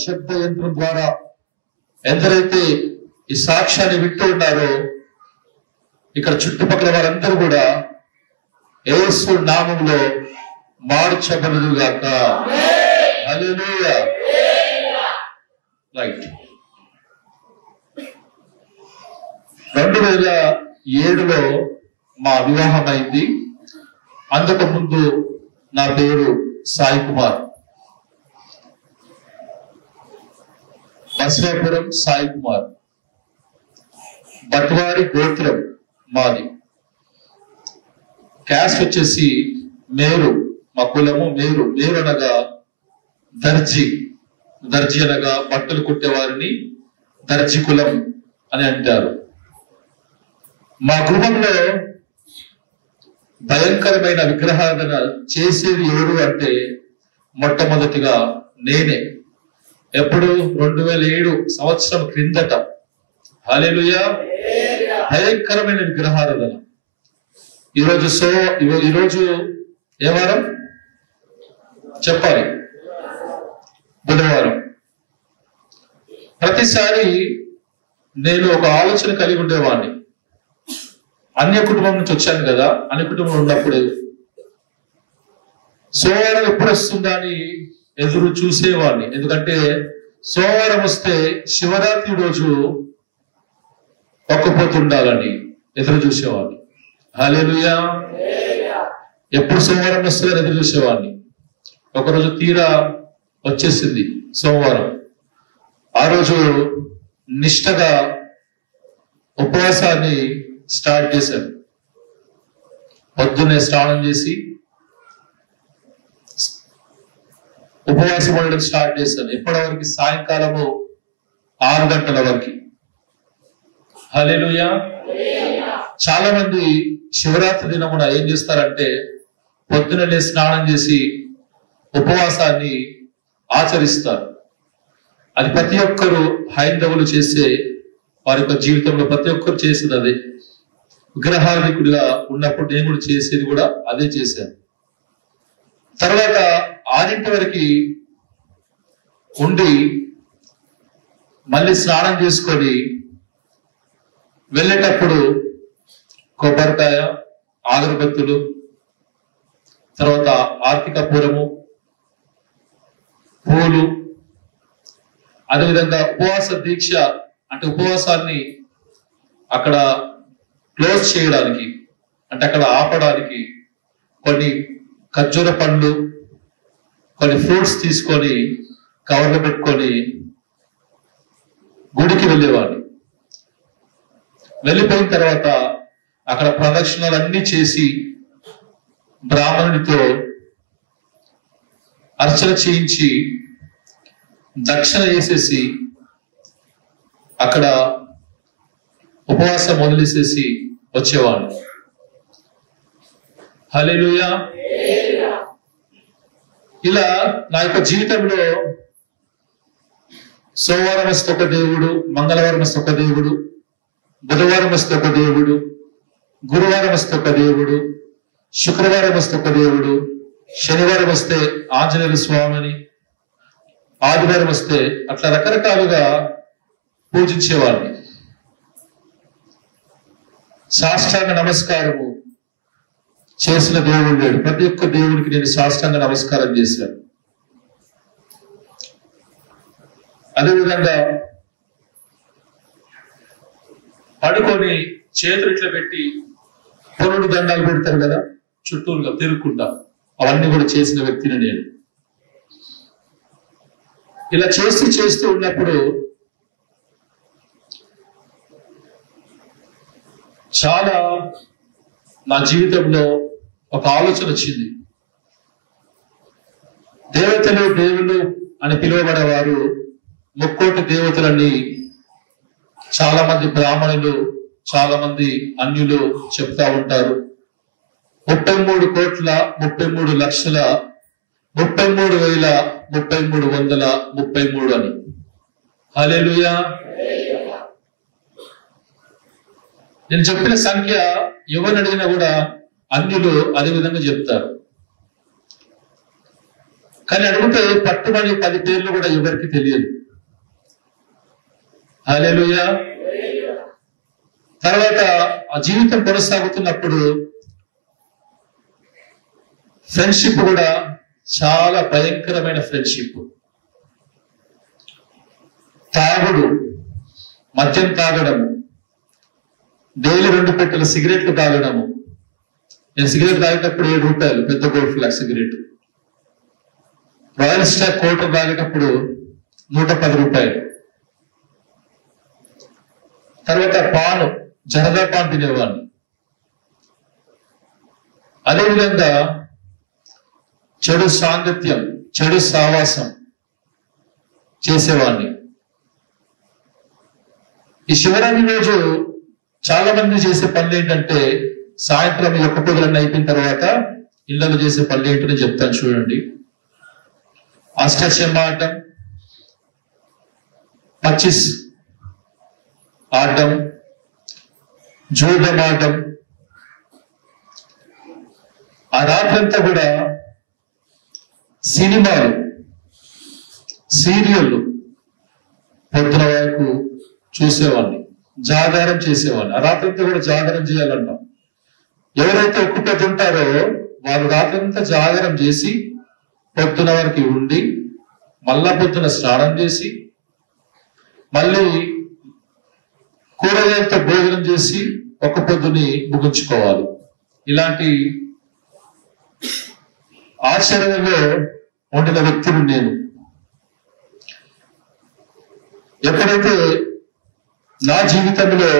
శబ్ద యంత్రం ద్వారా ఎందరైతే ఈ సాక్ష్యాన్ని వింటూ ఉన్నారో ఇక్కడ చుట్టుపక్కల వారందరూ కూడా యేసు నామములో మార్చబడుదుగాక. హల్లెలూయా. రైట్. 2007లో మా వివాహం అయింది. అంతకు ముందు నా పేరు సాయి కుమార్, బస్వాపురం సాయి కుమార్, బట్వారి గోత్రం మాది. క్యాస్ట్ వచ్చేసి మేరు, మా కులము మేరు. మేరు అనగా దర్జీ, దర్జీ అనగా బట్టలు కుట్టేవారిని దర్జీ కులం అని అంటారు. మా గృహంలో భయంకరమైన విగ్రహారాధన చేసేది ఎవరు అంటే మొట్టమొదటిగా నేనే. ఎప్పుడు 2007 సంవత్సరం క్రిందట. హల్లెలూయా. భయంకరమైన విగ్రహారాధన. ఈరోజు ఏ వారం చెప్పాలి? బుధవారం. ప్రతిసారి నేను ఒక ఆలోచన కలిగి ఉండేవాడిని. అన్య కుటుంబం నుంచి వచ్చాను కదా, అన్య కుటుంబం ఉన్నప్పుడు సోమవారం ఎప్పుడు వస్తుందా అని ఎదురు చూసేవాడిని. ఎందుకంటే సోమవారం వస్తే శివరాత్రి రోజు ఒక్కపోతుండాలని ఎదురు చూసేవాడిని. హల్లెలూయా. ఎప్పుడు సోమవారం వస్తుందని ఎదురు చూసేవాడిని. ఒకరోజు తీరా వచ్చేసింది సోమవారం. ఆ రోజు నిష్టగా ఉపవాసాన్ని స్టార్ట్ చేశాను. పొద్దున్నే స్నానం చేసి ఉపవాసం ఉండడం స్టార్ట్ చేశాను. ఎప్పటి వరకు? సాయంకాలము 6 గంటల వరకు. హల్లెలూయా. చాలా మంది శివరాత్రి దినమున ఏం చేస్తారంటే పొద్దున్నే స్నానం చేసి ఉపవాసాన్ని ఆచరిస్తారు. అది ప్రతి ఒక్కరు హైందవులు చేసే వారి యొక్క జీవితంలో ప్రతి ఒక్కరు చేసేది అదే. విగ్రహాధికుడిగా ఉన్నప్పుడు నేను కూడా చేసేది కూడా అదే చేశాను. తర్వాత 6 వరకు ఉండి మళ్ళీ స్నానం చేసుకొని వెళ్ళేటప్పుడు కొబ్బరికాయ, అగరబత్తులు, తర్వాత ఆర్తిక పూరము, పూలు, అదేవిధంగా ఉపవాస దీక్ష అంటే ఉపవాసాన్ని అక్కడ క్లోజ్ చేయడానికి అంటే అక్కడ ఆపడానికి కొన్ని ఖర్జూర పండ్లు, కొన్ని ఫ్రూట్స్ తీసుకొని కవర్లో పెట్టుకొని గుడికి వెళ్ళేవాడిని. వెళ్ళిపోయిన తర్వాత అక్కడ ప్రదక్షిణలు అన్ని చేసి బ్రాహ్మణుడితో అర్చన చేయించి దక్షిణ వేసేసి అక్కడ ఉపవాసం మొదలేసేసి వచ్చేవాడు. హల్లెలూయా. ఇలా నా యొక్క జీవితంలో సోమవారం వస్తే ఒక దేవుడు, మంగళవారం వస్తే ఒక దేవుడు, బుధవారం వస్తే ఒక దేవుడు, గురువారం వస్తే ఒక దేవుడు, శుక్రవారం వస్తే ఒక దేవుడు, శనివారం వస్తే ఆంజనేయ స్వామిని, ఆదివారం వస్తే అట్లా రకరకాలుగా పూజించేవాడిని. సాష్టాంగ నమస్కారము చేసిన దేవుడు లేడు. ప్రతి ఒక్క దేవుడికి నేను సాష్టాంగ నమస్కారం చేశాను. అదేవిధంగా పడుకొని చేతులు ఇట్లా పెట్టి పొరుడు దండాలు పెడతారు కదా, చుట్టూరుగా తిరుగుకుంటా, అవన్నీ కూడా చేసిన వ్యక్తిని నేను. ఇలా చేస్తూ ఉన్నప్పుడు చాలా నా జీవితంలో ఒక ఆలోచన వచ్చింది. దేవతలు దేవుళ్ళు అని పిలువబడేవారు ముక్కోటి దేవతలని చాలా మంది బ్రాహ్మణులు, చాలా మంది అన్యులు చెప్తా ఉంటారు. 33,33,33,33,33 అని. హల్లెలూయా. నేను చెప్పిన సంఖ్య ఎవరిని అడిగినా కూడా అన్యులు అదే విధంగా చెప్తారు. కానీ అడిగితే పట్టుమని 10 పేర్లు కూడా ఎవరికి తెలియదు. హల్లెలూయా. తర్వాత ఆ జీవితం కొనసాగుతున్నప్పుడు ఫ్రెండ్షిప్ కూడా చాలా భయంకరమైన ఫ్రెండ్షిప్. తాగుడు, మద్యం తాగడము, డైలీ 2 పెట్టెల సిగరెట్లు తాగడము. నేను సిగరెట్ తాగేటప్పుడు 7 రూపాయలు, పెద్ద Gold Flake cigarette. Royal Star quarter తాగేటప్పుడు 110 రూపాయలు. తర్వాత పాను, జరదా పాన్ తినేవాడిని. అదేవిధంగా చెడు సాంగత్యం, చెడు సావాసం చేసేవాడిని. ఈ శివరాత్రి రోజు చాలా మంది చేసే పనులు ఏంటంటే, సాయంత్రం 1 పొద్దులన్నీ అయిపోయిన తర్వాత ఇళ్లలో చేసే పనులు ఏంటని చెప్తాను చూడండి. అష్టాచెమ్మ ఆడటం, పచ్చిస్ ఆడటం, జూదం ఆడటం. ఆ రాత్రంతా కూడా సినిమాలు, సీరియళ్ళు పొద్దున వరకు చూసేవాడిని, జాగారం చేసేవాడిని. ఆ రాత్రంతా కూడా జాగారం చేయాలంటాం. ఎవరైతే ఒక్కటి ఉంటారో వారు రాత్రంతా జాగారం చేసి పొద్దున వరకు ఉండి, మళ్ళా పొద్దున స్నానం చేసి, మళ్ళీ కూరగాయలతో భోజనం చేసి ఒక్క పొద్దుని ముగించుకోవాలి. ఇలాంటి ఆచరణలో ఉండిన వ్యక్తిని నేను. ఎప్పుడైతే నా జీవితంలో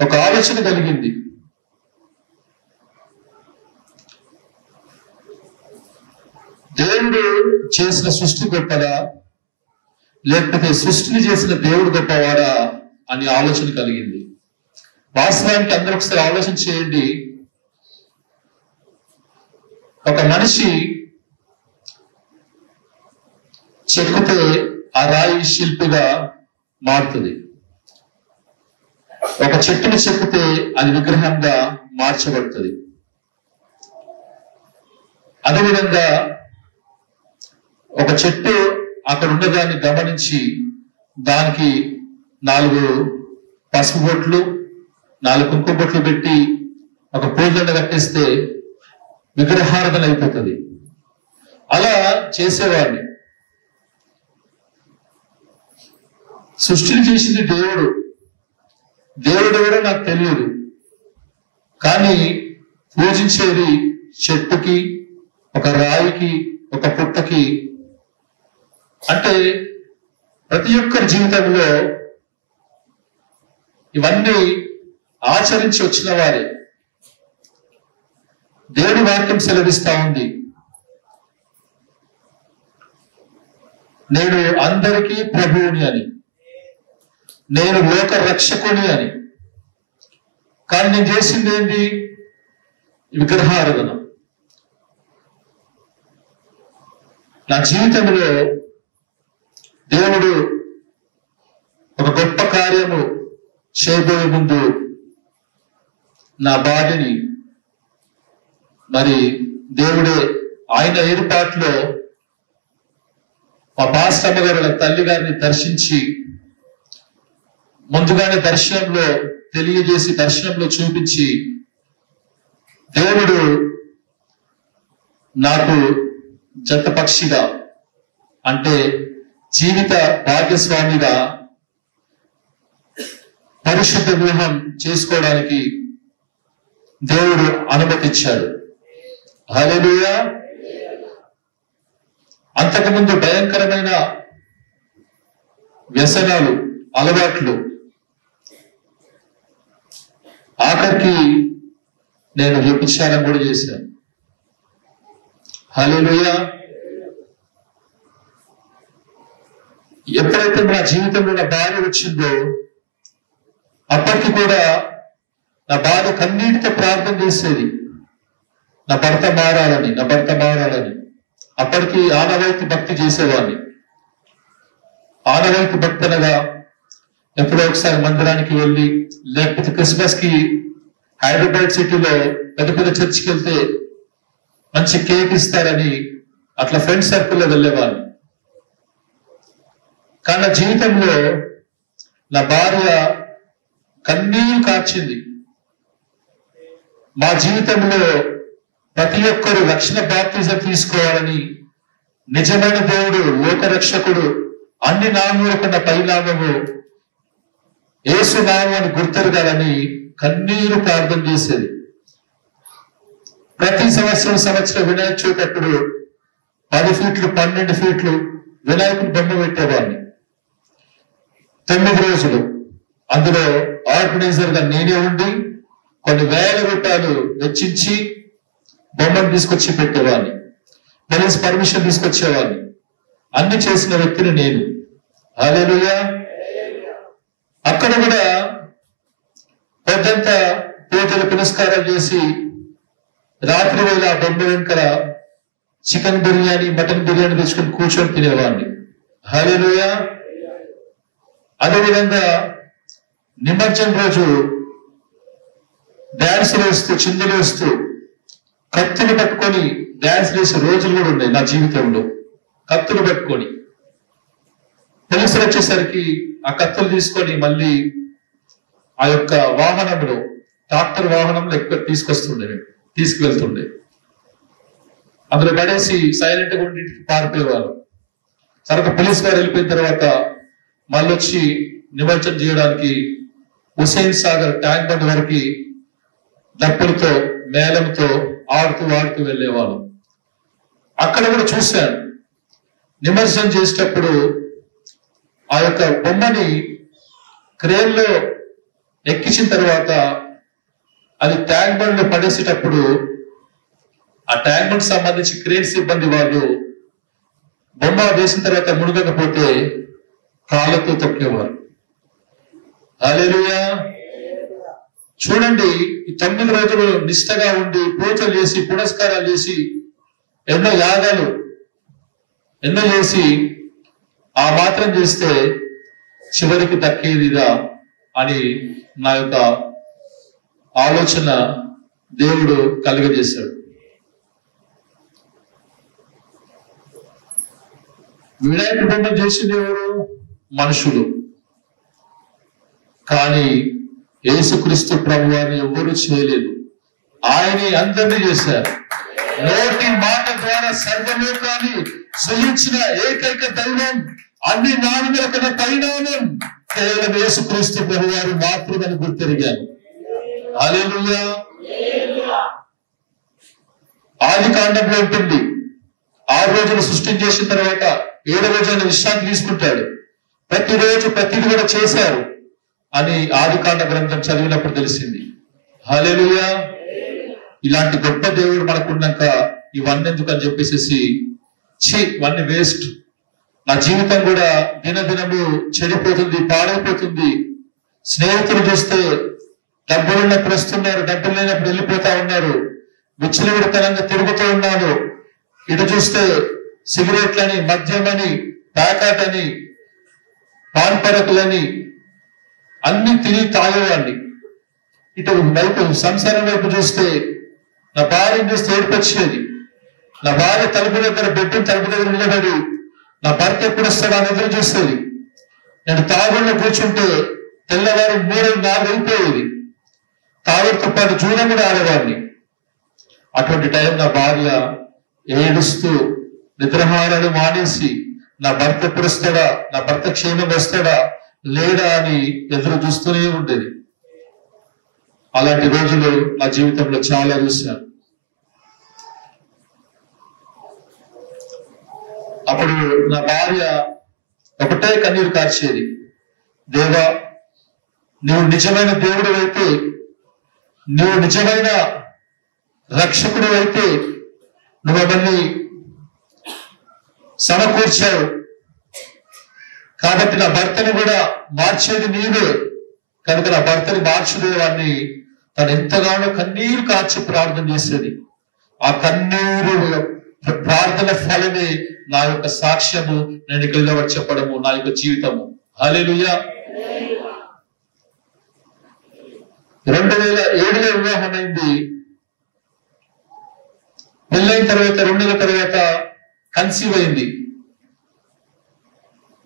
ఒక ఆలోచన కలిగింది, దేవుడు చేసిన సృష్టి గొప్పదా లేకపోతే సృష్టిని చేసిన దేవుడు గొప్పవాడా అని ఆలోచన కలిగింది. వాస్తవానికి అందరూ ఒకసారి ఆలోచన చేయండి. ఒక మనిషి చెక్కితే ఆ రాయి శిల్పిగా మారుతుంది. ఒక చెట్టుని చెక్కితే అది విగ్రహంగా మార్చబడుతుంది. అదేవిధంగా ఒక చెట్టు అక్కడ ఉన్నదాన్ని గమనించి దానికి 4 పసుపు బొట్లు, 4 కుంకుమ బొట్లు పెట్టి ఒక పూజలను కట్టేస్తే విగ్రహారాధన అయిపోతుంది. అలా చేసేవాడిని. సృష్టిని చేసింది దేవుడు. దేవుడు ఎవరో నాకు తెలియదు, కానీ పూజించేది చెట్టుకి, ఒక రాయికి, ఒక పుట్టకి. అంటే ప్రతి ఒక్కరి జీవితంలో ఇవన్నీ ఆచరించి వచ్చిన వారే. దేవుని వాక్యం సెలవిస్తా ఉంది, నేను అందరికీ ప్రభువుని అని, నేను లోక రక్షకుని అని. కానీ నేను చేసింది ఏంటి? విగ్రహారాధన. నా జీవితంలో దేవుడు ఒక గొప్ప కార్యము చేయబోయే ముందు నా భార్యని మరి దేవుడే ఆయన ఏర్పాట్లో మా పాస్టమ్మ గారి తల్లి గారిని దర్శించి ముందుగానే దర్శనంలో తెలియజేసి, దర్శనంలో చూపించి, దేవుడు నాకు జతపక్షిగా అంటే జీవిత భాగ్యస్వామిగా పరిశుద్ధ వివాహం చేసుకోవడానికి దేవుడు అనుమతిచ్చాడు. హల్లెలూయా. అంతకుముందు భయంకరమైన వ్యసనాలు, అలవాట్లు, ఆఖరికి నేను వ్యభిచారం కూడా చేశాను. హల్లెలూయా. ఎప్పుడైతే నా జీవితంలో నా భార్య వచ్చిందో అప్పటికి కూడా నా భార్య కన్నీటితో ప్రార్థన చేసేది, నా భర్త మారాలని, నా భర్త మారాలని. అప్పటికి ఆనవాయితీ భక్తి చేసేవాడిని. ఆనవాయితీ భక్తి అనగా ఎప్పుడో ఒకసారి మందిరానికి వెళ్ళి, లేకపోతే క్రిస్మస్ కి హైదరాబాద్ సిటీలో పెద్ద పెద్ద చర్చికి వెళ్తే మంచి కేక్ ఇస్తారని అట్లా ఫ్రెండ్ సర్కిల్లో వెళ్ళేవాడిని. కానీ నా జీవితంలో నా భార్య కన్నీరు కార్చింది. మా జీవితంలో ప్రతి ఒక్కరు రక్షణ బాప్తిజం తీసుకోవాలని, నిజమైన దేవుడు, లోకరక్షకుడు, అన్ని నామములకున్న పైనామము యేసు నామాన్ని గుర్తెరగాలని కన్నీరు ప్రార్థన చేసేది. ప్రతి సంవత్సరం వినాయక చవితి అప్పుడు 10 ఫీట్లు 12 ఫీట్లు వినాయకుని బొమ్మ పెట్టేవాడిని. 9 రోజులు అందులో ఆర్గనైజర్ గా నేనే ఉండి కొన్ని వేల రూపాయలు వెచ్చించి బొమ్మను తీసుకొచ్చి పెట్టేవాడిని. Police permission తీసుకొచ్చేవాడిని. అన్ని చేసిన వ్యక్తిని నేను. హల్లెలూయా. అక్కడ కూడా పెద్దంతా పూజలు పునస్కారాలు చేసి రాత్రి వేళ బొమ్మ వెనుకల చికెన్ బిర్యానీ, మటన్ బిర్యానీ తెచ్చుకొని కూర్చొని తినేవాడిని. హల్లెలూయా. అదేవిధంగా నిమజ్జనం రోజు డాన్సులు వేస్తూ, చిందులు వేస్తూ, కత్తులు పట్టుకొని డాన్స్ వేసే రోజులు కూడా ఉన్నాయి నా జీవితంలో. కత్తులు పట్టుకొని పోలీసులు వచ్చేసరికి ఆ కత్తులు తీసుకొని మళ్ళీ ఆ యొక్క వాహనంలో, ట్రాక్టర్ వాహనంలో ఎక్కువ తీసుకువెళ్తుండే. అందులో పడేసి సైలెంట్ గా ఉండి పారిపోయేవారు. తర్వాత పోలీస్ గారు వెళ్ళిపోయిన తర్వాత మళ్ళీ వచ్చి నిమజ్జనం చేయడానికి హుసేన్ సాగర్ ట్యాంక్ బండ్ వరకు డప్పులతో, మేళంతో ఆడుతూ వెళ్ళేవాళ్ళు. అక్కడ కూడా చూశాను. నిమజ్జనం చేసేటప్పుడు ఆ యొక్క బొమ్మని క్రేన్ లో ఎక్కించిన తర్వాత అది ట్యాంక్ బండ్ లో పడేసేటప్పుడు ఆ ట్యాంక్ బండ్ సంబంధించి క్రేన్ సిబ్బంది వాళ్ళు బొమ్మ వేసిన తర్వాత మునగకపోతే కాళ్ళతో తొక్కేవారు. హల్లెలూయా. చూడండి, ఈ 9 రోజులు నిష్టగా ఉండి పూజలు చేసి, పునస్కారాలు చేసి, ఎన్నో యాగాలు ఎన్నో చేసి ఆ మాత్రం చేస్తే చివరికి దక్కేదిదా అని నా యొక్క ఆలోచన దేవుడు కలుగజేశాడు. వినాయక బొమ్మ చేసింది ఎవరు? మనుషులు. కానీ యేసుక్రీస్తు ప్రభువారిని ఎవరు చేయలేదు. ఆయనే అందరినీ చేశారు. నోటి మాట ద్వారా సర్వలోకాన్ని సృజించిన ఏకైక దైవం, అన్ని నామముల కన్నా పైనామం కేవలం యేసుక్రీస్తు ప్రభువారు మాత్రమే గుర్తెరిగాను. హల్లెలూయా. ఆది కాండంలో ఉంటుంది, 6 రోజులు సృష్టి చేసిన తర్వాత 7వ రోజున విశ్రాంతి తీసుకుంటాడు. ప్రతిరోజు ప్రతిది కూడా చేశారు అని ఆది కాండ గ్రంథం చదివినప్పుడు తెలిసింది. హల్లెలూయా. ఇలాంటి గొప్ప దేవుడు మనకున్నాక ఇవన్నీ ఎందుకు అని చెప్పేసి ఇవన్నీ వేస్ట్. నా జీవితం కూడా దినదినము చెడిపోతుంది, పాడైపోతుంది. స్నేహితులు చూస్తే డబ్బులున్నప్పుడు వస్తున్నారు, డబ్బులు లేనప్పుడు వెళ్ళిపోతా ఉన్నారు. విచ్చలవిడితనంగా తిరుగుతూ ఉన్నాను. ఇటు చూస్తే సిగరెట్లని, మద్యమని, ప్యాకెట్ అని, పాన్పరకులని అన్ని తిరిగి తాగేవాడిని. ఇటు వైపు సంసారం వైపు చూస్తే నా భార్యను చూస్తే ఏడుపొచ్చేది. నా భార్య తలుపు దగ్గర, బెడ్రూమ్ తలుపు దగ్గర నిలబడి నా భర్త ఎప్పుడు వస్తాడా అని ఎదురు చూసేది. నేను తాగుల్లో కూర్చుంటే తెల్లవారు 3-4 అయిపోయేది. తాగుడుతో పాటు జూదం కూడా ఆడేవాడిని. అటువంటి టైం నా భార్య ఏడుస్తూ నిద్రహారాలు మానేసి నా భర్త ఎప్పుడు వస్తాడా, నా భర్త క్షేమంగా వస్తాడా లేడా అని ఎదురు చూస్తూనే ఉండేది. అలాంటి రోజులు నా జీవితంలో చాలా చూశాను. అప్పుడు నా భార్య ఒకటే కన్నీరు కార్చేది. దేవా, నువ్వు నిజమైన దేవుడు అయితే, నువ్వు నిజమైన రక్షకుడు అయితే నువ్వు అవన్నీ సమకూర్చావు కాబట్టి నా భర్తని కూడా మార్చేది నీవే కనుక నా భర్తని మార్చుదేవాన్ని తను ఎంతగానో కన్నీరు కార్చి ప్రార్థన చేసేది. ఆ కన్నీరు ప్రార్థన ఫలమే నా యొక్క సాక్ష్యము, నేను ఇక్కడ చెప్పడము, నా యొక్క జీవితము. హల్లెలూయా. 2007లో వివాహమైంది. పెళ్ళైన తర్వాత 2 నెలల తర్వాత కన్సీవ్ అయింది.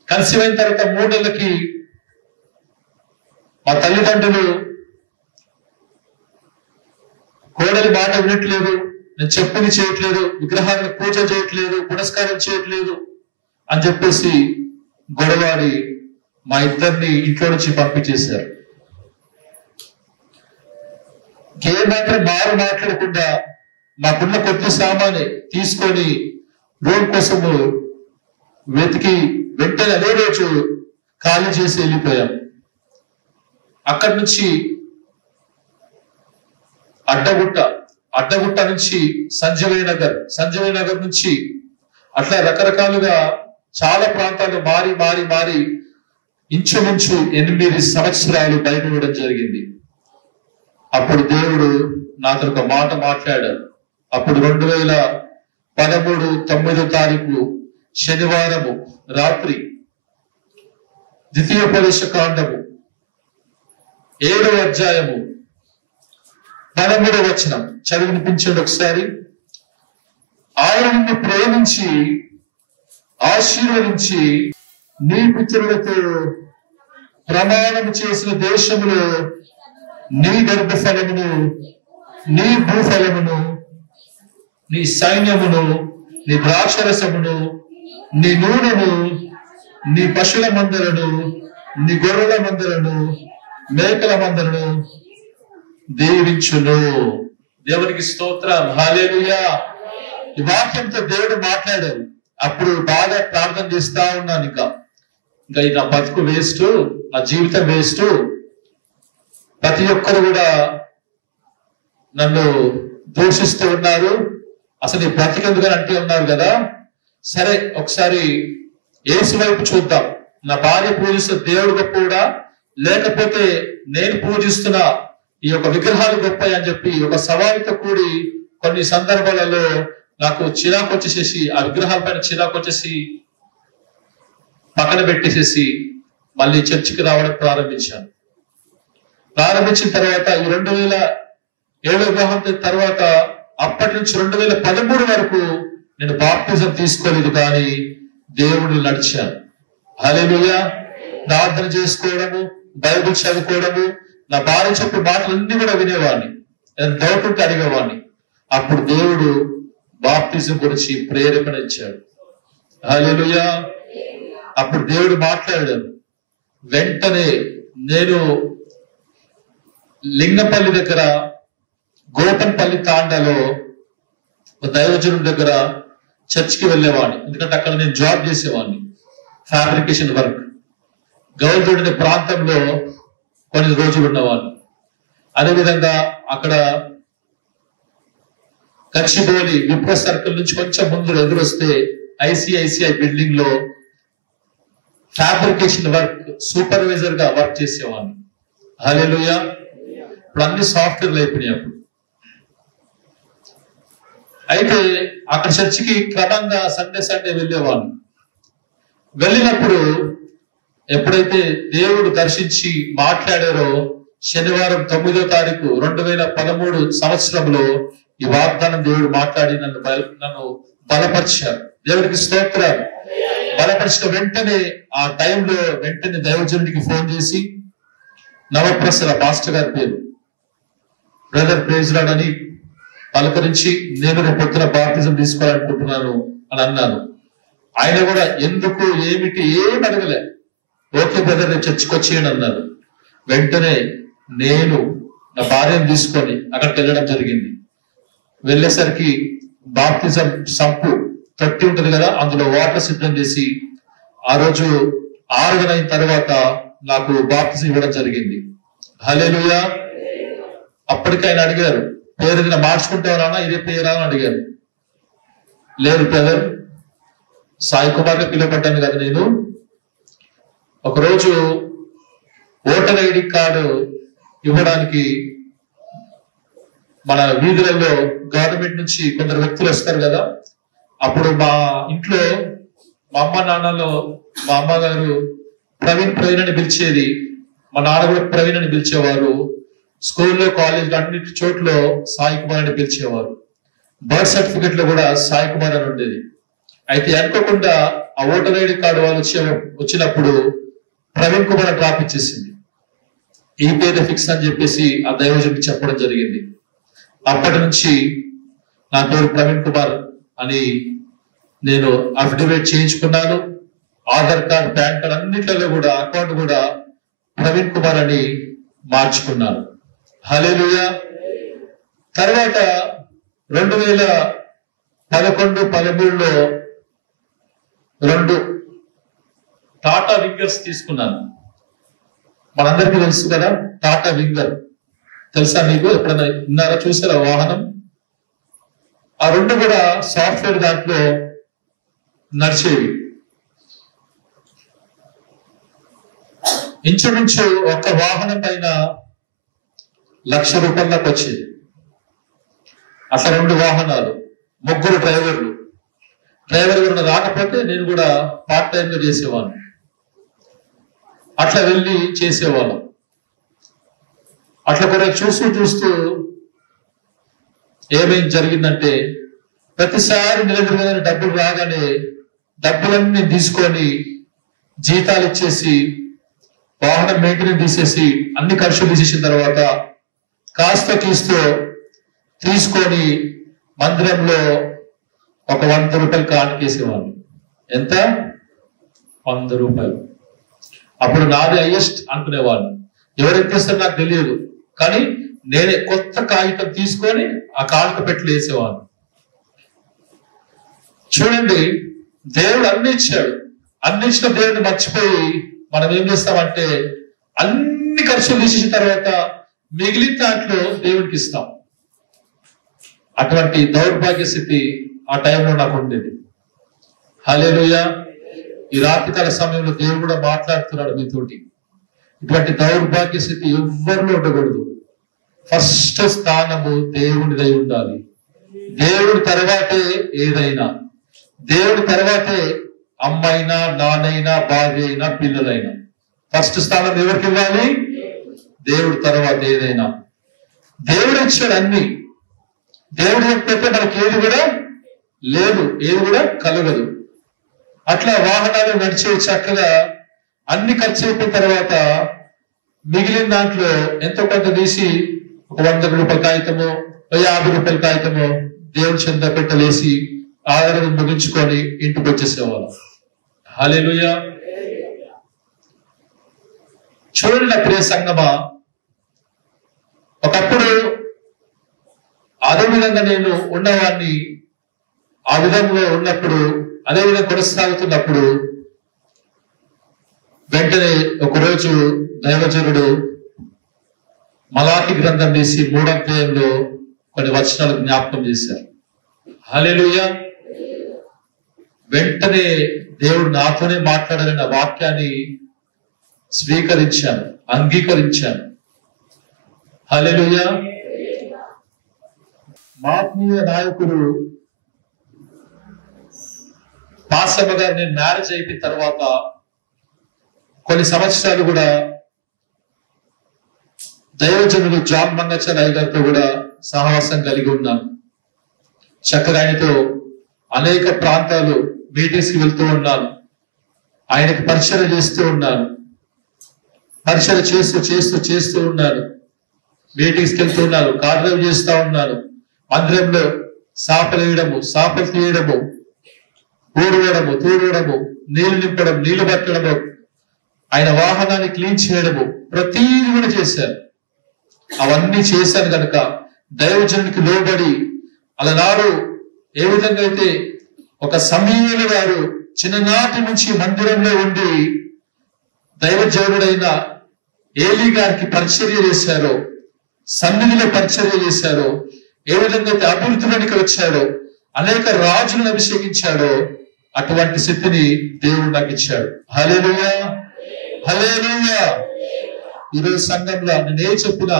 కన్సీవ్ అయిన తర్వాత 3 నెలలకి మా తల్లిదండ్రులు కోడలి మాట వినట్లేదు, నేను చెప్పింది చేయట్లేదు, విగ్రహాలను పూజ చేయట్లేదు, పునస్కారం చేయట్లేదు అని చెప్పేసి గొడవాడి మా ఇద్దరిని ఇంట్లో నుంచి పంపించేశారు. ఏమాత్రం మాట్లాడకుండా మాకున్న కొద్ది సామానే తీసుకొని రూమ్ కోసము వెతికి వెంటనే అదే రోజు ఖాళీ చేసి వెళ్ళిపోయాం. అక్కడి నుంచి అడ్డగుట్ట నుంచి సంజీవయ్య నగర్ నుంచి అట్లా రకరకాలుగా చాలా ప్రాంతాలు మారి ఇంచుమించు 8 సంవత్సరాలు బయట ఇవ్వడం జరిగింది. అప్పుడు దేవుడు నాతో ఒక మాట మాట్లాడారు. అప్పుడు 2013 9వ తారీఖు శనివారము రాత్రి ద్వితీయోపదేశ కాండము 7వ అధ్యాయము 13వ వచనం చదివి వినిపించండి ఒకసారి. ఆయన నిన్ను ప్రేమించి ఆశీర్వదించి నీ పితరులతో ప్రమాణం చేసిన దేశములో నీ గర్భఫలమును, నీ భూఫలమును, నీ సైన్యమును, నీ ద్రాక్షరసమును, నీ నూనెను, నీ పశువుల మందలను, నీ గొర్రెల మందలను, మేకల మందలను దీవించును. దేవునికి స్తోత్రం, హల్లెలూయా. ఈ వాక్యంతో దేవుడు మాట్లాడారు. అప్పుడు బాగా ప్రార్థన చేస్తా ఉన్నాను. ఇంకా నా బతుకు వేస్ట్, నా జీవితం వేస్ట్, ప్రతి ఒక్కరు కూడా నన్ను దూషిస్తూ ఉన్నారు, అసలు నీ బ్రతికెందుకని అంటూ ఉన్నారు కదా. సరే ఒకసారి యేసు వైపు చూద్దాం. నా భార్య పూజిస్తున్న దేవుడు గొప్పడా, లేకపోతే నేను పూజిస్తున్న ఈ యొక్క విగ్రహాలు గొప్ప అని చెప్పి ఒక సవాలుతో కూడి కొన్ని సందర్భాలలో నాకు చిరాకు వచ్చేసేసి, ఆ విగ్రహాల పైన చిరాకు వచ్చేసి పక్కన పెట్టేసేసి మళ్ళీ చర్చికి రావడం ప్రారంభించాను. ప్రారంభించిన తర్వాత ఈ 2007 వివాహం తర్వాత అప్పటి నుంచి 2013 వరకు నేను బాప్టిజం తీసుకోలేదు, కానీ దేవుడు నడిచాను. హల్లెలూయా. ప్రార్థన చేసుకోవడము, బైబిల్ చదువుకోవడము, నా భార్య చెప్పే మాటలన్నీ కూడా వినేవాడిని, నేను డౌట్ ఉంటే అడిగేవాడిని. అప్పుడు దేవుడు బాప్టిజం గురించి ప్రేరేపణ ఇచ్చాడు. హల్లెలూయా. అప్పుడు దేవుడు మాట్లాడాడు. వెంటనే నేను లింగంపల్లి దగ్గర గోపన్పల్లి తాండాలో దైవజనుడి దగ్గర చర్చికి వెళ్ళేవాడిని. ఎందుకంటే అక్కడ నేను జాబ్ చేసేవాడిని, ఫ్యాబ్రికేషన్ వర్క్. గౌల్దూడి అనే ప్రాంతంలో కొన్ని రోజులు ఉన్నవాడిని. అదేవిధంగా అక్కడ కచ్చిబోలి విప్రో సర్కిల్ నుంచి కొంచెం ముందు ఎదురొస్తే ICICI బిల్డింగ్ లో ఫ్యాబ్రికేషన్ వర్క్ సూపర్వైజర్ గా వర్క్ చేసేవాడిని. హల్లెలూయా. ఇప్పుడు అన్ని సాఫ్ట్వేర్లు అయిపోయినాయి. అప్పుడు అయితే అక్కడ చర్చికి క్రమంగా సండే వెళ్ళేవాడిని. వెళ్ళినప్పుడు ఎప్పుడైతే దేవుడు దర్శించి మాట్లాడారో శనివారం 9వ తారీఖు 2013 సంవత్సరంలో ఈ వాగ్దానం దేవుడు మాట్లాడి నన్ను బలపరిచారు. దేవుడికి స్తోత్రం. బలపరిచిన వెంటనే ఆ టైంలో వెంటనే దైవజనుడికి ఫోన్ చేసి, నవప్రసన్న పాస్టర్ గారి పేరు, బ్రదర్ ప్రైజ్ లార్డ్ అని పలకరించి, నేను రేపు పొద్దున బాప్టిజం తీసుకోవాలనుకుంటున్నాను అని అన్నాను. ఆయన కూడా ఎందుకు ఏమిటి ఏం అడగలే, ఓకే బ్రదర్ రేపు చర్చికి వచ్చేయండి అన్నారు. వెంటనే నేను నా భార్యను తీసుకొని అక్కడికి వెళ్ళడం జరిగింది. వెళ్ళేసరికి బాప్టిజం సంపు తొట్టి ఉంటది కదా, అందులో వాటర్ సిద్ధం చేసి ఆ రోజు 6 అయిన తర్వాత నాకు బాప్టిజం ఇవ్వడం జరిగింది. హల్లెలూయా. అప్పటికి ఆయన అడిగారు, పేరు ఏదైనా మార్చుకుంటావా, ఇదే పేరా అని అడిగారు. లేదు బ్రదర్, సాయి కుమార్ గా పిలువబడ్డాను కదా నేను. ఒకరోజు ఓటర్ ఐడి కార్డు ఇవ్వడానికి మన వీధులలో గవర్నమెంట్ నుంచి కొందరు వ్యక్తులు వస్తారు కదా. అప్పుడు మా ఇంట్లో మా అమ్మ నాన్నలో మా అమ్మగారు ప్రవీణ్ అని పిలిచేది, మా నాన్న కూడా ప్రవీణ్ అని పిలిచేవారు. స్కూల్లో కాలేజ్ అన్నిటి చోట్ల సాయి కుమార్ అని పిలిచేవారు. బర్త్ సర్టిఫికెట్ లో కూడా సాయి కుమార్ అని ఉండేది. అయితే అనుకోకుండా ఆ ఓటర్ ఐడి కార్డు వాళ్ళు వచ్చినప్పుడు ప్రవీణ్ కుమార్ డ్రాప్ ఇచ్చేసింది. ఈ పేరు ఫిక్స్ అని చెప్పేసి ఆ దైవజనుడికి చెప్పడం జరిగింది. అప్పటి నుంచి నా పేరు ప్రవీణ్ కుమార్ అని నేను అఫిడవిట్ చేయించుకున్నాను. ఆధార్ కార్డ్, పాన్ కార్డ్ అన్నిట్లలో కూడా అకౌంట్ కూడా ప్రవీణ్ కుమార్ అని మార్చుకున్నాను. హల్లెలూయా. తర్వాత 2011-13లో 2 టాటా వింగర్స్ తీసుకున్నాను. మనందరికీ తెలుసు కదా టాటా వింగర్. తెలుసా మీకు? ఎప్పుడైనా విన్నారా, చూసారా వాహనం? ఆ 2 కూడా సాఫ్ట్వేర్ దాంట్లో నడిచేవి. ఇంచుమించు ఒక వాహనం పైన ₹1,00,000 దాకా వచ్చేది. అట్లా 2 వాహనాలు, 3 డ్రైవర్లు. డ్రైవర్ కూడా రాకపోతే నేను కూడా పార్ట్ టైం గా చేసేవాడిని. అట్లా వెళ్ళి చేసేవాళ్ళం. అట్లా కూడా చూస్తూ ఏమేం జరిగిందంటే, ప్రతిసారి నిలబడిన డబ్బులు రాగానే డబ్బులన్నీ తీసుకొని జీతాలు ఇచ్చేసి వాహనం మెయింటెనెన్స్ తీసేసి అన్ని ఖర్చులు తీసేసిన తర్వాత కాస్త కీస్తో తీసుకొని మందిరంలో ఒక ₹100 కానుకేసేవాళ్ళు. ఎంత? ₹100. అప్పుడు నాది హైయెస్ట్ అనుకునేవాళ్ళు. ఎవరు ఎక్కేస్తారో నాకు తెలియదు, కానీ నేనే కొత్త కాగితం తీసుకొని ఆ కానుక పెట్టి వేసేవాళ్ళు. చూడండి, దేవుడు అన్ని ఇచ్చాడు. అన్ని ఇచ్చిన దేవుడిని మర్చిపోయి మనం ఏం చేస్తామంటే అన్ని ఖర్చులు తీసేసిన తర్వాత మిగిలిన దాంట్లో దేవుడికి ఇస్తాం. అటువంటి దౌర్భాగ్య స్థితి ఆ టైంలో నాకు ఉండేది. హల్లెలూయా. ఈ రాత్రికాల సమయంలో దేవుడు కూడా మాట్లాడుతున్నాడు మీతోటి. ఇటువంటి దౌర్భాగ్య స్థితి ఎవ్వరిలో ఉండకూడదు. ఫస్ట్ స్థానము దేవుడిదై ఉండాలి. దేవుడి తర్వాతే ఏదైనా. దేవుడి తర్వాతే అమ్మైనా, నాన్నైనా, భార్య అయినా, పిల్లలైనా. ఫస్ట్ స్థానం ఎవరికి ఇవ్వాలి? దేవుడి తర్వాత ఏదైనా. దేవుడు ఇచ్చాడు అన్ని. దేవుడు చెప్పితే మనకి ఏది కూడా లేదు, ఏది కూడా కలగదు. అట్లా వాహనాలు నడిచే చక్కగా అన్ని ఖర్చు అయిపోయిన తర్వాత మిగిలిన దాంట్లో ఎంతో కొంత తీసి ఒక ₹100 కాగితమో, ₹50 కాగితమో దేవుడి చెంద పెట్టలేసి ఆదరణ ముగించుకొని ఇంటికి వచ్చేసేవాళ్ళం. హల్లెలూయా. చూడండి నా ప్రియ సంగమా, ఒకప్పుడు అదే విధంగా నేను ఉన్నవాడిని. ఆ విధంగా ఉన్నప్పుడు, అదే విధంగా కొనసాగుతున్నప్పుడు వెంటనే ఒకరోజు దైవజనుడు మలాకి గ్రంథం తీసి 3వ అధ్యాయంలో కొన్ని వచనాలు జ్ఞాపకం చేశారు. హల్లెలూయా. వెంటనే దేవుడు నాతోనే మాట్లాడాలన్న వాక్యాన్ని స్వీకరించాను, అంగీకరించాను. హల్లెలూయా. మా ఆత్మీయ నాయకుడు పాసమ్మ గారు నేను మ్యారేజ్ అయిపోయిన తర్వాత కొన్ని సంవత్సరాలు కూడా దైవజనుడు జాన్ మంగచార్య గారితో కూడా సహవాసం కలిగి ఉన్నాను. చక్కగా ఆయనతో అనేక ప్రాంతాలు మీటింగ్స్ కి వెళ్తూ ఉన్నాను. ఆయనకి పరిచయం చేస్తూ ఉన్నాను. పరిచయం చేస్తూ ఉన్నాను. మీటింగ్స్కి వెళ్తూ ఉన్నాను. కార్యం చేస్తూ ఉన్నాను. మందిరంలో సాపలు వేయడము, సాపలు తీయడము, ఊడవడము, తూడవడము, నీళ్లు నింపడం, నీళ్లు పట్టడము, ఆయన వాహనాన్ని క్లీన్ చేయడము, ప్రతీది కూడా చేశారు. అవన్నీ చేశాను కనుక దైవజనుడికి లోబడి అలనాడు ఏ విధంగా అయితే ఒక సమూయేలు గారు చిన్ననాటి నుంచి మందిరంలో ఉండి దైవజనుడైన ఏలీ గారికి పరిచర్య చేశారో, సన్నిధిలో పరిచర్య చేశారో, ఏ విధంగా అయితే అభివృద్ధిలోనికి వచ్చాడో, అనేక రాజులను అభిషేకించాడో, అటువంటి స్థితిని దేవుడు నాకు ఇచ్చాడు. హల్లెలూయా. హల్లెలూయా. ఈరోజు సంఘంలో నేనే చెప్పినా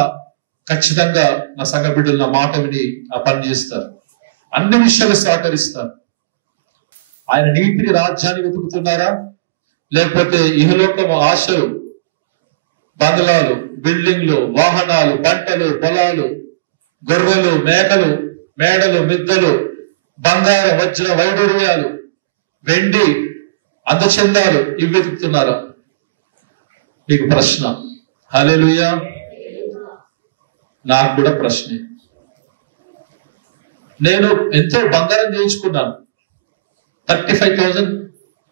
ఖచ్చితంగా నా సంఘ బిడ్డలు నా మాట విని ఆ పని చేస్తారు. అన్ని విషయాలు సహకరిస్తారు. ఆయన నీతిని, రాజ్యాన్ని వెతుకుతున్నారా, లేకపోతే ఇహలోకము ఆశలు, బంగ్లాలు, బిల్డింగ్లు, వాహనాలు, పంటలు, పొలాలు, గొర్రెలు, మేకలు, మేడలు, మిద్దలు, బంగారు, వజ్ర వైడూర్యాలు, వెండి, అందచందాలు ఇవి వెతుకుతున్నారా? మీకు ప్రశ్న. హల్లెలూయా. నాకు కూడా ప్రశ్నే. నేను ఎంతో బంగారం చేయించుకున్నాను. 35,000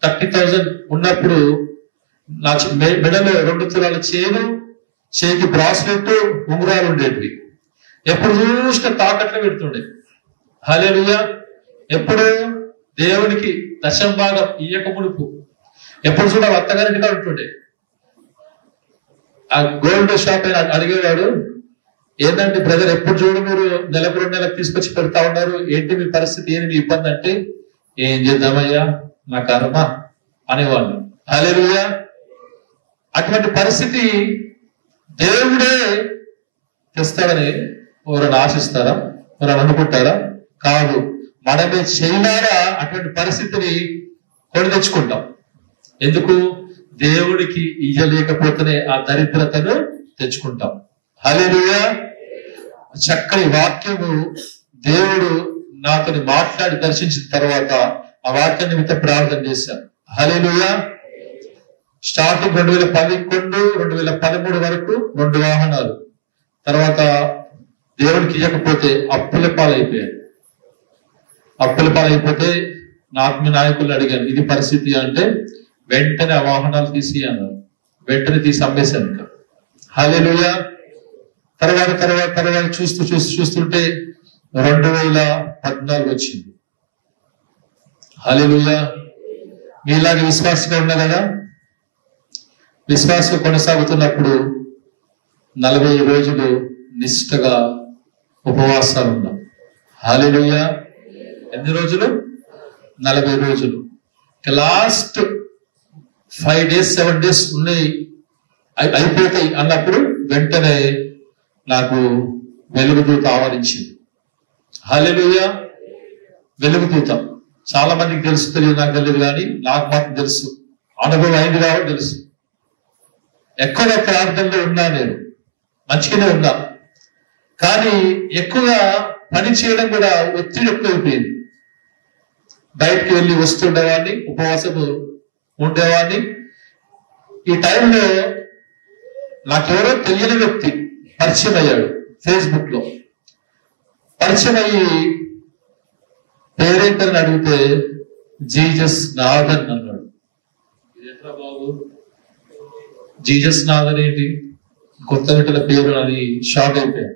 30,000 ఉన్నప్పుడు నా మెడలో 2 తులాల చైను, చేతి బ్రాస్లెట్, ఉంగరాలు ఉండేటివి. ఎప్పుడు చూసినా తాకట్లు పెడుతుండే. హల్లెలూయా. ఎప్పుడు దేవునికి దశంభాగం ఇయ్యక మునుపు ఎప్పుడు చూడ అత్తగారింటిగా ఉంటుండే. ఆ గోల్డ్ షాప్ అయినా అడిగేవాడు, ఏంటంటే బ్రదర్ ఎప్పుడు చూడు మీరు నెలకు 2 నెలలకు తీసుకొచ్చి పెడతా ఉన్నారు, ఏంటి మీ పరిస్థితి, ఏంటి మీ ఇబ్బంది అంటే, ఏం చేద్దామయ్యా నా కర్మ అనేవాళ్ళు. హల్లెలూయా. అటువంటి పరిస్థితి దేవుడే తెస్తాడని ఎవరైనా ఆశిస్తారా? ఎవరైనా అనుకుంటారా? కాదు. మనమే చేయలారా అటువంటి పరిస్థితిని కొని తెచ్చుకుంటాం. ఎందుకు? దేవుడికి ఇయ్యలేకపోతేనే ఆ దరిద్రతను తెచ్చుకుంటాం. హల్లెలూయా. చక్కని వాక్యము దేవుడు నాతోని మాట్లాడి దర్శించిన తర్వాత ఆ వాక్యం నిమిత్తం ప్రార్థన చేశాను. హల్లెలూయా. స్టార్టింగ్ 2011, 2013 వరకు 2 వాహనాలు. తర్వాత దేవుడికి ఇవ్వకపోతే అప్పుల పాలైపోయాడు. అప్పుల పాలైపోతే నాకు నాయకులు అడిగాను, ఇది పరిస్థితి అంటే వెంటనే ఆ వాహనాలు తీసి అన్నారు. వెంటనే తీసి అమ్మేశాను. హల్లెలూయా. తర్వాత చూస్తుంటే 2014 వచ్చింది. హల్లెలూయా. మీలాగే విశ్వాసంగా ఉన్నా కదా, విశ్వాసం కొనసాగుతున్నప్పుడు 40 రోజులు నిష్ఠగా ఉపవాసాలు ఉన్నాం. హల్లెలూయా. ఎన్ని రోజులు? 40 రోజులు. లాస్ట్ 5 days 7 days ఉన్నాయి, అయిపోతాయి అన్నప్పుడు వెంటనే నాకు వెలుగుదూత ఆవరించింది. హల్లెలూయా. వెలుగుదూత చాలా మందికి తెలుసు, తెలియదు, నాకు తెలియదు, కానీ నాకు మాత్రం తెలుసు, అనుభవం అయింది కాబట్టి తెలుసు. ఎక్కువ ప్రార్థనలో ఉన్నా, నేను మంచిగానే ఉన్నా, కానీ ఎక్కువగా పని చేయడం కూడా ఒత్తిడి ఎక్కువైపోయింది. బయటికి వెళ్ళి వస్తుండేవాడిని, ఉపవాసము ఉండేవాడిని. ఈ టైంలో నాకెవరో తెలియని వ్యక్తి పరిచయం అయ్యాడు. ఫేస్బుక్ లో పరిచయం అయ్యి పేరేంటని అడిగితే జీజస్ నాథన్ అన్నాడు. ఎట్లా బాబు, జీజస్ నాథన్ ఏంటి, కొత్త బిడ్డల పేరు అని షాక్ అయిపోయాడు.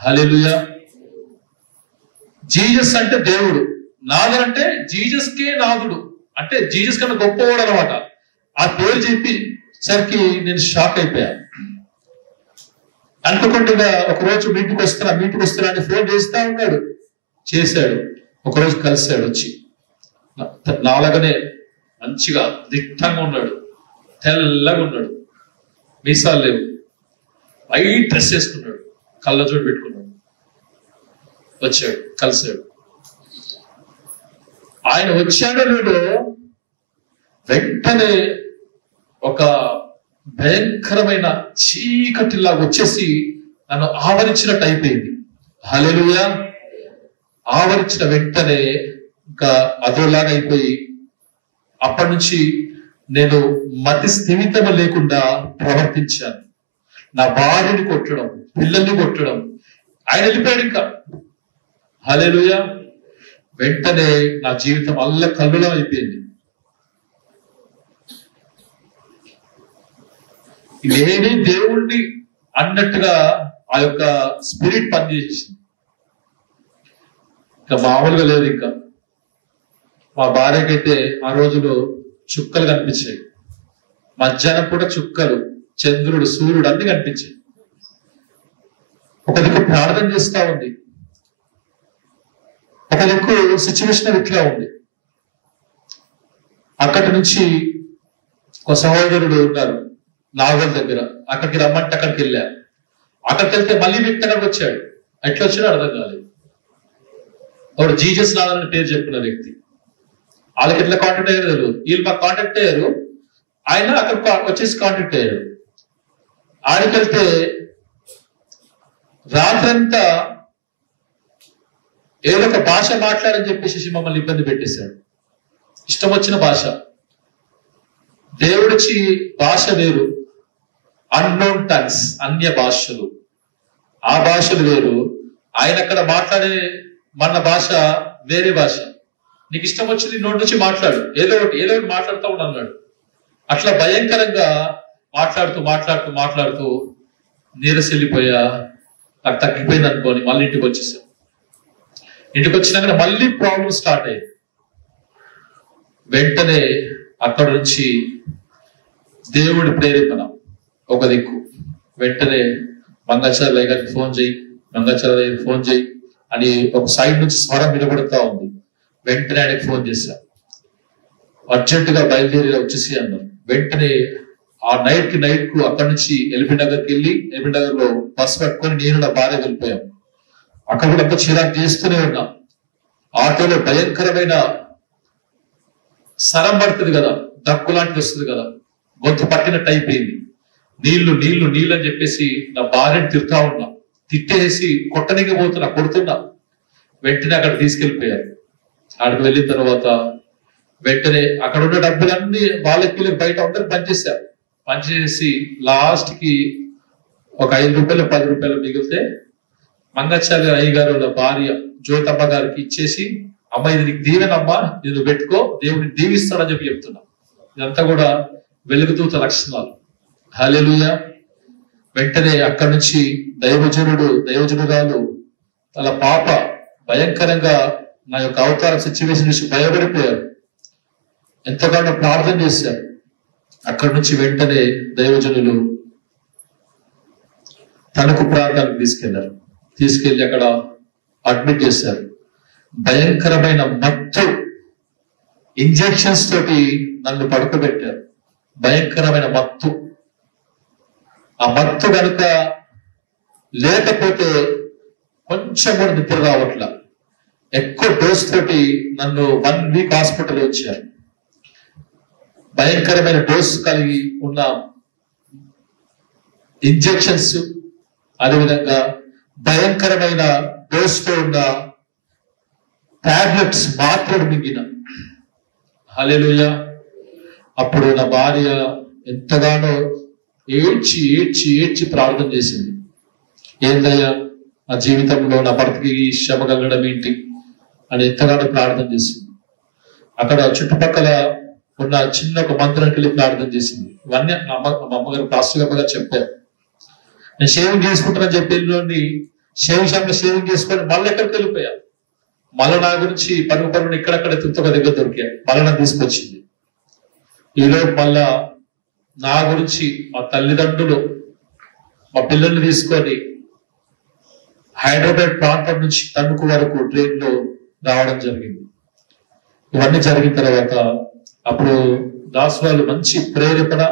హల్లెలూయా. జీజస్ అంటే దేవుడు, నాథన్ అంటే జీజస్ కే నాథుడు, అంటే జీజస్ కన్నా గొప్పవాడు అనమాట. ఆ పేరు చెప్పి సరికి నేను షాక్ అయిపోయా. అనుకోకుండా ఒకరోజు మీటింగ్కి వస్తున్నా అని ఫోన్ చేస్తా ఉన్నాడు. చేశాడు. ఒకరోజు కలిశాడు, వచ్చి నాలాగనే మంచిగా దిట్టంగా ఉన్నాడు, తెల్లగా ఉన్నాడు, మీసాలు లేవు, వైట్ డ్రెస్ వేసుకున్నాడు, కళ్ళజోడు పెట్టుకున్నాడు. వచ్చాడు, కలిశాడు. ఆయన వచ్చాడో లేదో వెంటనే ఒక భయంకరమైన చీకటిలాగా వచ్చేసి నన్ను ఆవరించినట్టు అయిపోయింది. హల్లెలూయా. ఆవరించిన వెంటనే ఇంకా అదోలాగా అయిపోయి అప్పటి నుంచి నేను మతి స్థిమితం లేకుండా ప్రవర్తించాను. నా భార్యని కొట్టడం, పిల్లల్ని కొట్టడం. ఆయన వెళ్ళిపోయాడు ఇంకా. హల్లెలూయా. వెంటనే నా జీవితం అల్లకల్లోలం అయిపోయింది. నేనే దేవుణ్ణి అన్నట్టుగా ఆ యొక్క స్పిరిట్ పనిచేసింది. ఇంకా మామూలుగా లేదు. ఇంకా మా భార్యకైతే ఆ రోజులో చుక్కలు కనిపించాయి. మధ్యాహ్నం పూట చుక్కలు, చంద్రుడు, సూర్యుడు అన్ని కనిపించాయి. ఒక దిక్కు ప్రార్థన చేస్తా ఉంది, ఒక దిక్కు సిచ్యువేషన్ ఇట్లా ఉంది. అక్కడి నుంచి ఒక సహోదరుడు ఉన్నారు నాగల్ దగ్గర, అక్కడికి రమ్మంటే అక్కడికి వెళ్ళా. అక్కడికి వెళ్తే మళ్ళీ వ్యక్తి అక్కడికి వచ్చాడు. ఎట్లా వచ్చాడో అర్థం కాలేదు. ఒకడు జీజస్ నాథన్ అని పేరు చెప్పిన వ్యక్తి. వాళ్ళకి ఎట్లా కాంటాక్ట్ అయ్యారు తెలియదు. వీళ్ళు మాకు కాంటాక్ట్ అయ్యారు, ఆయన అక్కడ వచ్చేసి కాంటాక్ట్ అయ్యారు. ఆడికి వెళ్తే రాత్రంతా ఏదో ఒక భాష మాట్లాడని చెప్పేసి మమ్మల్ని ఇబ్బంది పెట్టేశాడు. ఇష్టం వచ్చిన భాష. దేవుడికి భాష వేరు, అన్నోన్ టంగ్స్, అన్య భాషలు, ఆ భాషలు వేరు. ఆయన అక్కడ మాట్లాడే మన భాష వేరే భాష. నీకు ఇష్టం వచ్చింది నోటి నుంచి మాట్లాడు, ఏదో ఒకటి మాట్లాడుతూ ఉన్నాడు. అట్లా భయంకరంగా మాట్లాడుతూ నీరసెళ్ళిపోయా, నాకు తగ్గిపోయింది అనుకోని మళ్ళీ ఇంటికి వచ్చేసాను. ఇంటికి వచ్చినాక మళ్ళీ ప్రాబ్లం స్టార్ట్ అయ్యింది. వెంటనే అక్కడ నుంచి దేవుడి ప్రేరేపణ ఒక దిక్కు. వెంటనే మంగాచార్య గారికి ఫోన్ చేయి అని ఒక సైడ్ నుంచి స్వరం వినబడుతూ ఉంది. వెంటనే ఆయనకి ఫోన్ చేశా, అర్జెంటుగా బయలుదేరి వచ్చేసి అన్నారు. వెంటనే ఆ నైట్ కు అక్కడి నుంచి ఎల్బీ నగర్కి వెళ్ళి, ఎల్బీ నగర్ లో బస్ పట్టుకొని నేను నా భార్య వెళ్ళిపోయాం. అక్కడ కూడా అంతా చిరాకు చేస్తూనే ఉన్నా. ఆటోలో భయంకరమైన సరం పడుతుంది కదా, దక్కు లాంటిది వస్తుంది కదా, గొంతు పట్టినట్టు అయిపోయింది. నీళ్లు అని చెప్పేసి నా భార్యను తిరుగుతా ఉన్నా, తిట్టేసి కొడుతున్నా. వెంటనే అక్కడ తీసుకెళ్లిపోయారు. అక్కడికి వెళ్ళిన తర్వాత వెంటనే అక్కడ ఉన్న డబ్బులన్నీ వాళ్ళకి బయట అందరూ పనిచేసి లాస్ట్ కి ఒక 5 రూపాయలు 10 రూపాయలు మిగిలితే మంగాచార్య అయ్య గారు వాళ్ళ భార్య జ్యోతమ్మ గారికి ఇచ్చేసి, అమ్మ ఇది నీకు దీవెనమ్మా, ఇది పెట్టుకో, దేవుడిని దీవిస్తాడని చెప్పి చెప్తున్నా. ఇదంతా కూడా వెలుగుతూత లక్షణాలు. హల్లెలూయా. వెంటనే అక్కడి నుంచి దైవజనురాలు వాళ్ళ పాప భయంకరంగా నా యొక్క అవతార సిచ్యువేషన్ నుంచి భయపడిపోయారు. ఎంతగానో ప్రార్థన చేశారు. అక్కడి నుంచి వెంటనే దైవజనులు తణుకు ప్రాంతానికి తీసుకెళ్లి అక్కడ అడ్మిట్ చేశారు. భయంకరమైన మత్తు ఇంజెక్షన్స్ తోటి నన్ను పడుకోబెట్టారు. భయంకరమైన మత్తు. ఆ మత్తు కనుక లేకపోతే కొంచెం కూడా నిద్ర రావట్లా. ఎక్కువ డోస్ తోటి నన్ను 1 వీక్ హాస్పిటల్ వచ్చారు. భయంకరమైన డోస్ కలిగి ఉన్న ఇంజెక్షన్స్, అదేవిధంగా భయంకరమైన డోస్ తో ఉన్న టాబ్లెట్స్, మాత్రలు మింగిన. హల్లెలూయా. అప్పుడు నా భార్య ఎంతగానో ఏడ్చి ప్రార్థన చేసింది. ఏందయ్యా నా జీవితంలో నా భర్తకి శ్రమ కలగడం ఏంటి అని ఎంతగానో ప్రార్థన చేసింది. అక్కడ చుట్టుపక్కల ఉన్న చిన్న ఒక మందిరానికి వెళ్ళి ప్రార్థన చేసింది. ఇవన్నీ మా అమ్మగారు పాస్టర్ గారు చెప్పారు. నేను షేవింగ్ చేసుకుంటానని చెప్పి షేవింగ్ చేసుకొని మళ్ళీ ఎక్కడికి వెళ్ళిపోయా. మళ్ళీ నా గురించి పరుగు ఇక్కడక్కడ తుత్తక దగ్గర దొరికాయి. మళ్ళీ నాకు తీసుకొచ్చింది. ఈలోపు మళ్ళా నా గురించి మా తల్లిదండ్రులు మా పిల్లల్ని తీసుకొని హైదరాబాద్ ప్రాంతం నుంచి తణుకు వరకు ట్రైన్ లో రావడం జరిగింది. ఇవన్నీ జరిగిన తర్వాత అప్పుడు దాస్ వాళ్ళు మంచి ప్రేరేపణ,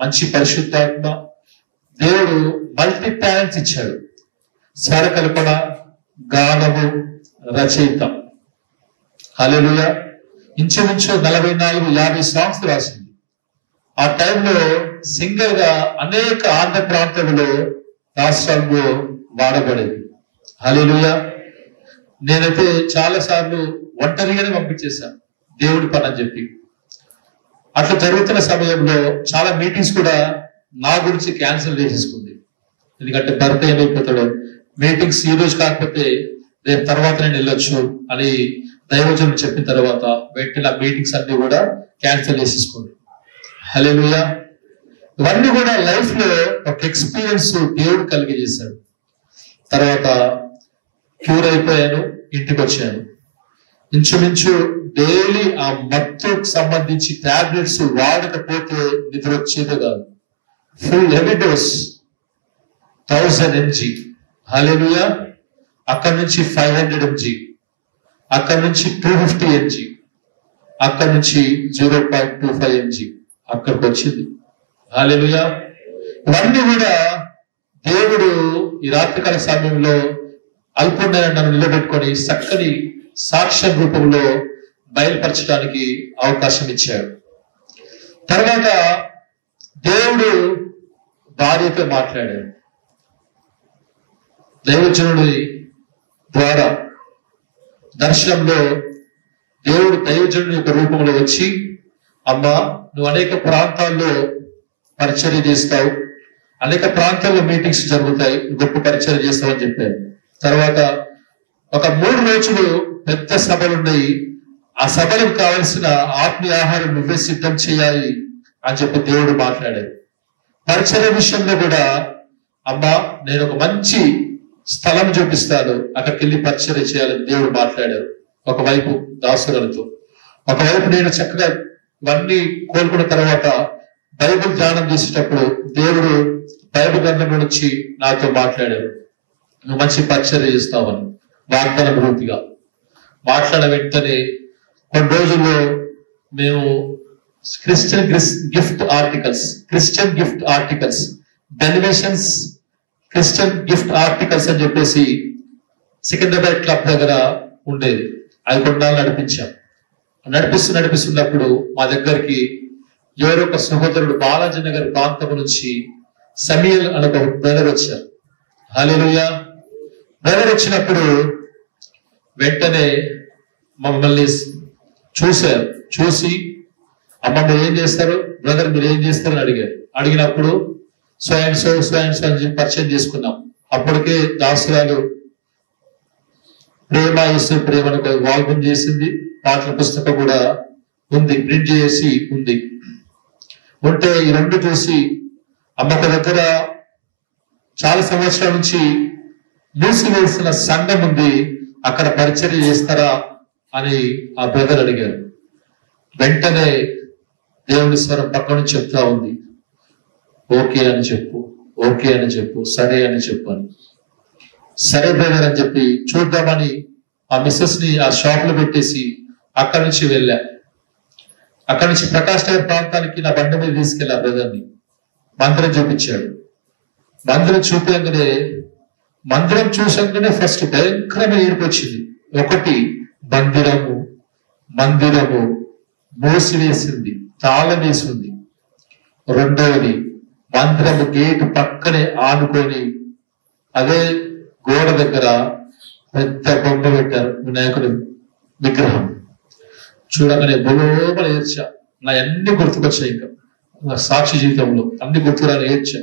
మంచి పరిశుద్ధాత్మ, దేవుడు మల్టీ టాలెంట్స్ ఇచ్చాడు. స్వరకల్పన, గానము, రచయిత. హల్లెలూయా. ఇంచుమించు 44-50 సాంగ్స్ రాసింది. ఆ టైంలో సింగర్ గా అనేక ఆంధ్ర ప్రాంతాలలో రాష్ట్రాల్లో వాడబడేది. హల్లెలూయా. నేనైతే చాలా సార్లు ఒంటరిగానే పంపించేశాను దేవుడి పని అని చెప్పి. అట్లా జరుగుతున్న సమయంలో చాలా మీటింగ్స్ కూడా నా గురించి క్యాన్సిల్ చేసేసుకుంది. ఎందుకంటే భర్త ఏమైపోతాడో, మీటింగ్స్ ఈ రోజు కాకపోతే రేపు తర్వాత నేను వెళ్ళొచ్చు అని దైవజనులు చెప్పిన తర్వాత వెంటనే ఆ మీటింగ్స్ అన్ని కూడా క్యాన్సిల్ చేసేసుకోండి. హల్లెలూయా. ఇవన్నీ కూడా లైఫ్ లో ఒక ఎక్స్పీరియన్స్ దేవుడు కలిగజేశాడు. తర్వాత క్యూర్ అయిపోయాను, ఇంటికి వచ్చాను. ఇంచుమించు డైలీ ఆ మత్తుకు సంబంధించి టాబ్లెట్స్ వాడకపోతే నిద్ర వచ్చేదే కాదు. Full heavy dose 1000 mg. హల్లెలూయా. అక్కడి నుంచి 500 mg, అక్కడి నుంచి 250 mg, అక్కడి నుంచి 0.25 mg అక్కడికి వచ్చింది. హల్లెలూయా. ఇవన్నీ కూడా దేవుడు ఈ రాత్రికాల సమయంలో అల్పుడైన నన్ను నిలబెట్టుకొని చక్కని సాక్ష్య రూపంలో బయలుపరచడానికి అవకాశం ఇచ్చాడు. తర్వాత దేవుడు భార్యతో మాట్లాడాడు. దైవజనుడి ద్వారా దర్శనంలో దేవుడు దైవజనుడి యొక్క రూపంలో వచ్చి, అమ్మా నువ్వు అనేక ప్రాంతాల్లో పరిచర్య చేస్తావు, అనేక ప్రాంతాల్లో మీటింగ్స్ జరుగుతాయి, గొప్ప పరిచర్య చేస్తావు అని చెప్పారు. తర్వాత ఒక 3 రోజులు పెద్ద సభలు ఉన్నాయి, ఆ సభలకు కావలసిన ఆత్మీయ ఆహారం నువ్వే సిద్ధం చేయాలి అని చెప్పి దేవుడు మాట్లాడాడు. పరిచర్య విషయంలో కూడా, అమ్మా నేను ఒక మంచి స్థలం చూపిస్తాను, అక్కడికి వెళ్ళి పరిచర్య చేయాలని దేవుడు మాట్లాడారు. ఒకవైపు దాసులతో, ఒకవైపు నేను చక్కగా ఇవన్నీ కోలుకున్న తర్వాత బైబిల్ ధ్యానం చేసేటప్పుడు దేవుడు బైబిల్ గ్రంథంలో నుంచి నాతో మాట్లాడారు. నువ్వు మంచి పరిచర్య చేస్తావని వాగ్దానం రూపిగా మాట్లాడిన వెంటనే కొన్ని రోజుల్లో మేము క్రిస్టియన్ గిఫ్ట్ ఆర్టికల్స్ డెలివేషన్స్ క్రిస్టియన్ గిఫ్ట్ ఆర్టికల్స్ అని చెప్పేసి సికింద్రాబాద్ క్లబ్ దగ్గర ఉండేది. అది కొన్నాళ్ళు నడిపించాం. నడిపిస్తున్నప్పుడు మా దగ్గరికి ఎవరో ఒక సహోదరుడు బాలాజీ నగర్ ప్రాంతం నుంచి సమీల్ అనే ఒక బ్రదర్ వచ్చారు. హల్లెలూయా. బ్రదర్ వచ్చినప్పుడు వెంటనే మమ్మల్ని చూశారు. చూసి అమ్మ మీరు ఏం చేస్తారు, బ్రదర్ మీరు ఏం చేస్తారు అని అడిగారు. అడిగినప్పుడు సో అండ్ సో అని చెప్పి పరిచయం చేసుకున్నాం. అప్పటికే దాసురాలు ప్రేమ యేసు ప్రేమ అని ఒక ఆల్బమ్ చేసింది, పాటల పుస్తకం కూడా ఉంది, ప్రింట్ చేసి ఉంది. ఉంటే ఈ 2 చూసి అమ్మకు దగ్గర చాలా సంవత్సరాల నుంచి మూసివేసిన సంఘం ఉంది, అక్కడ పరిచర్య చేస్తారా అని ఆ బ్రదర్ అడిగారు. వెంటనే దేవుడి స్వరం పక్క నుంచి చెప్తా ఉంది, ఓకే అని చెప్పు, సరే అని చెప్పాను. సరే బ్రదర్ అని చెప్పి చూద్దామని ఆ మిస్సెస్ ని ఆ షాప్ లో పెట్టేసి అక్కడి నుంచి వెళ్ళా. అక్కడి నుంచి ప్రకాష్ నగర్ ప్రాంతానికి నా బండి మీద తీసుకెళ్ళా. బ్రదర్ ని మందిరం చూపించాడు. మందిరం చూసాకనే ఫస్ట్ భయంకరమైన ఏడుపు వచ్చింది. ఒకటి, మందిరము మూసివేసింది, తాళం వేసి ఉంది. రెండవది, మందిరము గేటు పక్కనే ఆనుకొని అదే గోడ దగ్గర పెద్ద బొమ్మ పెట్టారు, వినాయకుడి విగ్రహం. చూడగానే బొమ్మలు ఏడ్చా. నా అన్ని గుర్తుకొచ్చాయి. ఇంకా నా సాక్షి జీవితంలో అన్ని గుర్తురాలు ఏడ్చా.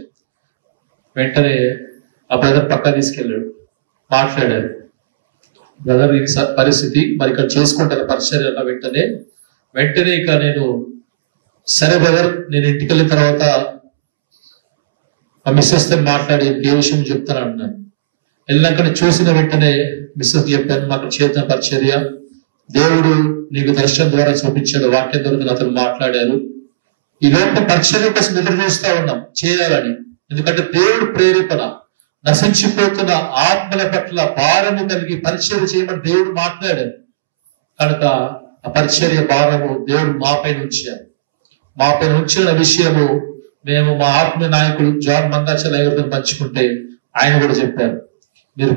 వెంటనే ఆ బ్రదర్ పక్క తీసుకెళ్ళాడు, మాట్లాడారు. బ్రదర్ ఈ పరిస్థితి మరి ఇక్కడ చేసుకుంటాను పరిచర్య అన్న వెంటనే ఇక నేను సరే బ్రదర్ నేను ఇంటికి వెళ్ళిన తర్వాత ఆ మిస్సెస్ తో మాట్లాడి ఏ విషయం చెప్తాను అన్నాను. వెళ్ళినాక చూసిన వెంటనే మిస్సెస్ చెప్పాను, మాకు చేతన పరిచర్య దేవుడు నీకు దర్శనం ద్వారా చూపించాడు, వాక్యం ద్వారా నాతో మాట్లాడారు. ఈ లోపల పరిచర్య కోసం ఎదురు చూస్తా ఉన్నాం చేయాలని. ఎందుకంటే దేవుడు ప్రేరేపణ, నశించిపోతున్న ఆత్మల పట్ల భారము కలిగి పరిచర్య చేయమని దేవుడు మాట్లాడారు. కనుక ఆ పరిచర్య భారము దేవుడు మాపైన ఉంచారు. మాపైన ఉంచిన విషయము మేము మా ఆత్మీయ నాయకుడు జాన్ మందాచల గారితో పంచుకుంటే ఆయన కూడా చెప్పారు, మీరు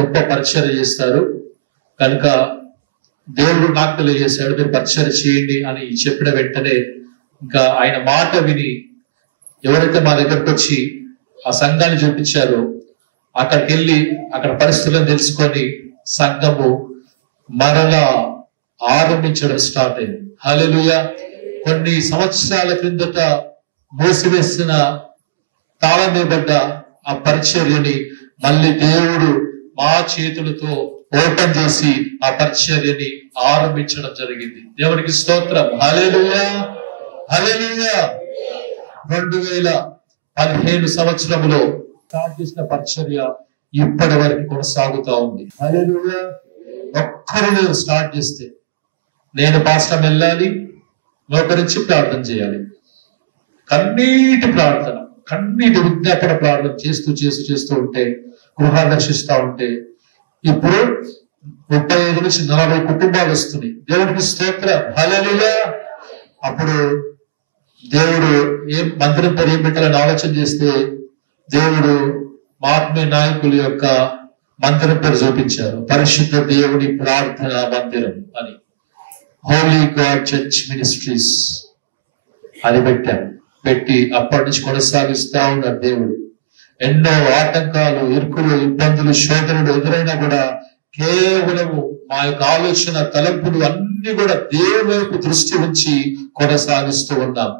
గొప్ప పరిచర్య చేస్తారు కనుక దేవుడు నాకు తెలియజేశాడు, మీరు పరిచర్య చేయండి అని చెప్పిన వెంటనే ఇంకా ఆయన మాట విని ఎవరైతే మా దగ్గరకు వచ్చి ఆ సంఘాన్ని చూపించారో అక్కడికి వెళ్ళి అక్కడ పరిస్థితులను తెలుసుకొని సంఘము మరలా ఆరంభించడం స్టార్ట్ అయింది. హల్లెలూయా. కొన్ని సంవత్సరాల క్రిందట మూసివేసిన తాళం వేయబడ్డ ఆ పరిచర్యని మళ్ళీ దేవుడు మా చేతులతో ఓపెన్ చేసి ఆ పరిచర్యని ఆరంభించడం జరిగింది. దేవునికి స్తోత్రం. హల్లెలూయా, హల్లెలూయా. 2015 సంవత్సరంలో స్టార్ట్ చేసిన పరిచర్య ఇప్పటి వరకు కొనసాగుతా ఉంది. హల్లెలూయా. ఒక్కరు స్టార్ట్ చేస్తే నేను పాస్టర్ వెళ్ళాలి, మోకరించి ప్రార్థన చేయాలి, కన్నీటి విజ్ఞాపన ప్రార్థన చేస్తూ ఉంటే, గృహాలు దర్శిస్తూ ఉంటే ఇప్పుడు 35 నుంచి 40 కుటుంబాలు వస్తున్నాయి. దేవుడికి స్తోత్రం. హల్లెలూయా. అప్పుడు దేవుడు మందిరం పేరు ఏం పెట్టాలని ఆలోచన చేస్తే దేవుడు మా ఆత్మీయ నాయకుల యొక్క మందిరం పేరు చూపించారు, పరిశుద్ధ దేవుని ప్రార్థన మందిరం అని. హోలీ గాడ్ చర్చ్ మినిస్ట్రీస్ అని పెట్టి అప్పటి నుంచి కొనసాగిస్తా ఉన్నాడు దేవుడు. ఎన్నో ఆటంకాలు, ఇరుకులు, ఇబ్బందులు, శోధనలు ఎదురైనా కూడా కేవలము మా యొక్క ఆలోచన తలంపులు అన్ని కూడా దేవుని వైపు దృష్టి ఉంచి కొనసాగిస్తూ ఉన్నాం.